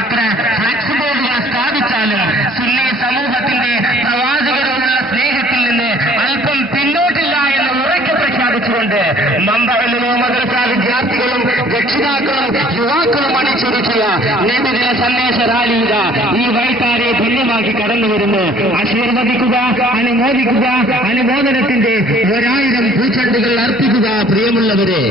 എത്ര ഫ്ലെക്സ് ബോർഡുകൾ സ്ഥാപിച്ചാലും സുന്നി സമൂഹത്തിന്റെ പ്രവാചകരോടുള്ള സ്നേഹത്തിൽ നിന്ന് അല്പം പിന്നോട്ടില്ല എന്ന് ഉറക്കെ പ്രഖ്യാപിച്ചുകൊണ്ട് മമ്പകളിലെ മദ്രസാ വിദ്യാർത്ഥികളും രക്ഷിതാക്കളും യുവാക്കളും അണിച്ചൊരുക്കിയ നബിദിന സന്ദേശ റാലിയിത ഈ വഴിക്കാരെ ധന്യമാക്കി കടന്നുവരുന്നു. ആശീർവദിക്കുക, അനുമോദിക്കുക, അനുമോദനത്തിന്റെ 1000 പൂച്ചെണ്ടുകൾ അർപ്പിക്കുക. പ്രിയമുള്ളവരെ,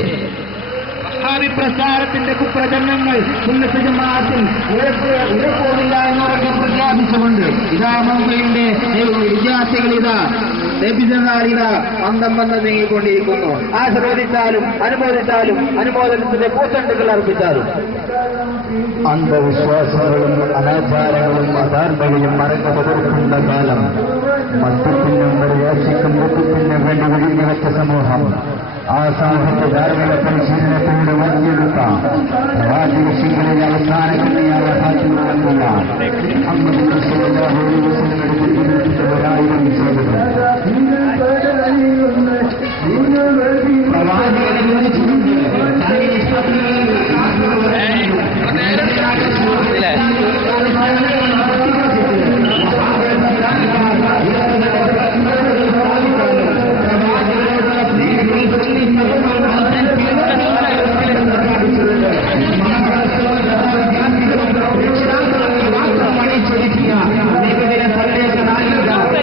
പ്രസ്ഥാനത്തിന്റെ കുപ്രചരണങ്ങൾ സുന്നത്ത് ജമാഅത്തിൽ ഉയർപ്പോടില്ല എന്നവർക്ക് പ്രഖ്യാപിച്ചുകൊണ്ട് ഇതാ മുംബൈയുടെ വിദ്യാർത്ഥികളിതാ ലഭിച്ചതാലിതാ അന്തം വന്ന് നീങ്ങിക്കൊണ്ടിരിക്കുന്നു. ആശീർവദിച്ചാലും അനുമോദിച്ചാലും അനുമോദനത്തിന്റെ പൂച്ചെണ്ടുകൾ അർപ്പിച്ചാലും അന്ധവിശ്വാസങ്ങളും അനാചാരങ്ങളും അധാർമ്മയും മറന്നു പകർത്തുന്ന കാലം മദ്യത്തിനും പ്രയാസിക്കും മദ്യത്തിന് വേണ്ടി ഒഴിഞ്ഞു വെച്ച സമൂഹം ആ സമൂഹത്തെ ധാർമ്മിക പരിശീലനത്തിലൂടെ വാങ്ങിയെടുത്ത പ്രവാചക ശൃംഖലയുടെ അവസാന